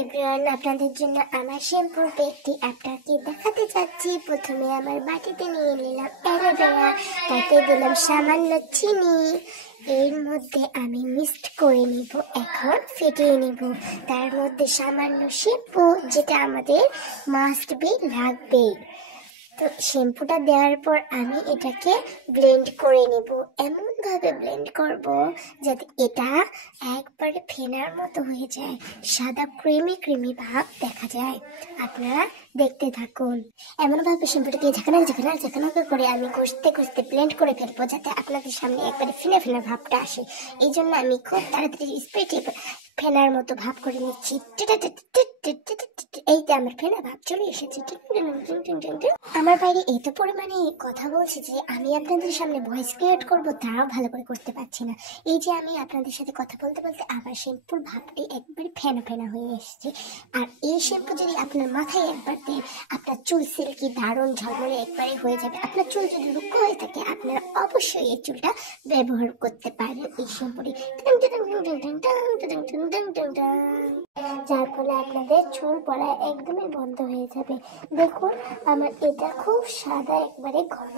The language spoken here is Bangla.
এভরিওয়ান, আপনাদের জন্য আমার শ্যাম্পুর পেটটি আপনাকে দেখাতে যাচ্ছি। প্রথমে আমার বাটিতে নিয়ে নিলাম অ্যালোভেরা, তাতে দিলাম সামান্য চিনি। এর মধ্যে আমি মিক্সড করে নিব, এখন ফেটিয়ে নিব। তার মধ্যে সামান্য শ্যাম্পু, যেটা আমাদের মাস্ট বি লাগবে। তো শ্যাম্পুটা দেওয়ার পর আমি এটাকে ব্লেন্ড করে নিব। এমন ভাবে ব্লেন্ড করব যাতে এটা একবারে ফেনার মতো হয়ে যায়, সাদা ক্রিমি ক্রিমি ভাব দেখা যায়। আপনারা দেখতে থাকুন। এমন ভাবে শ্যাম্পুটাকে ঝাঁকানা করে আমি কষতে কষতে ব্লেন্ড করে ফেলবো, যাতে আপনাদের সামনে একবারে ফেনা ফেনা ভাবটা আসে। এই জন্য আমি খুব তাড়াতাড়ি স্পিডে ফেনার মতো ভাব করে নিচ্ছি। এই যে আমার ফেনা ভাব চলে এসেছে। আমার বাইরে এত পরিমাণে কথা বলছে যে আমি আপনাদের সামনে ভয়েস ক্রিয়েট করবো তাও ভালো করে করতে পারছি না। এই যে আমি আপনাদের সাথে কথা বলতে বলতে আবার শ্যাম্পুর ভাবটি একবারে ফেনা ফেনা হয়ে এসেছে। আর এই শ্যাম্পু যদি আপনার মাথায় একবার দেন, আপনার চুল সিল্কি দারুণ ঝলমলে একবারে হয়ে যাবে। আপনার চুল যদি রুক্ষ হয়ে থাকে, আপনারা অবশ্যই এই চুলটা ব্যবহার করতে পারেন এই শ্যাম্পুটি, যার ফলে আপনাদের চুল পড়া একদমই বন্ধ হয়ে যাবে। দেখুন আমার এটা খুব সাদা একবারে ঘন